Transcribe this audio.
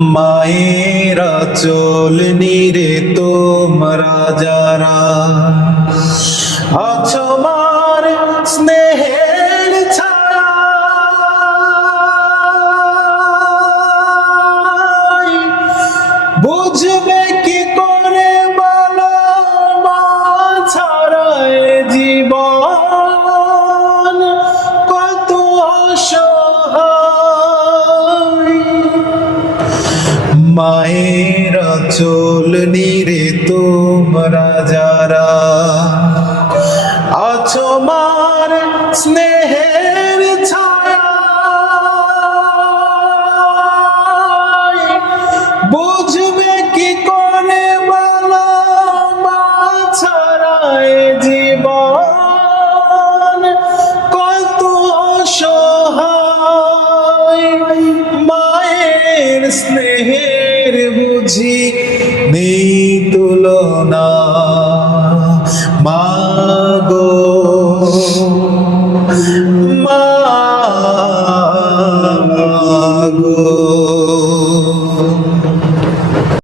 মায়েরা চল নিরে তোমরা যারা। আছো মার স্নেহের ছায়। বুঝবে চল নিরে তোমরা যারা আছো মার স্নেহের ছায়া। বুঝবে কি করে বলো ছাড়ায় জীবন? কত অসহায় মায়ের স্নেহের প্রেমের বুঝি নেই তুলনা। মাগো মাগো।